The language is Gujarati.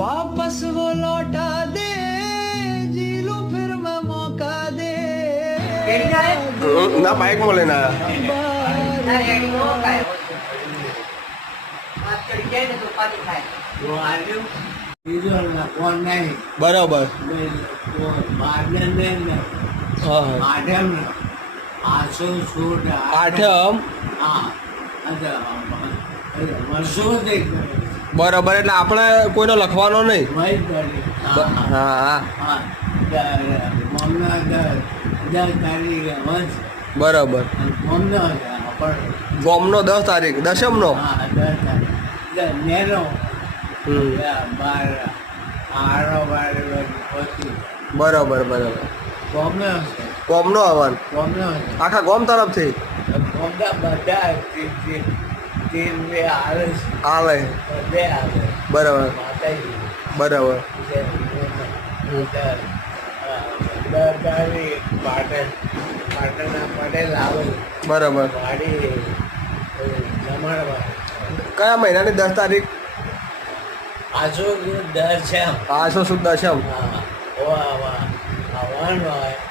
वापस वो लौटा दे जी लूं फिर मैं मौका दे ના બાઇક માં લઈને બરાબર આઠમ બરાબર એટલે આપણે કોઈનો લખવાનો નહીં હા બરાબર ગોમનો 10 તારીખ દશમનો બરાબર બરાબર ગોમનો આવન આખા ગોમ તરફથી આવે બરાબર બરાબર બરાબર કયા મહિનાની 10 તારીખ આસો સુદ દશમ આસો સુદ દશમ હવન હોય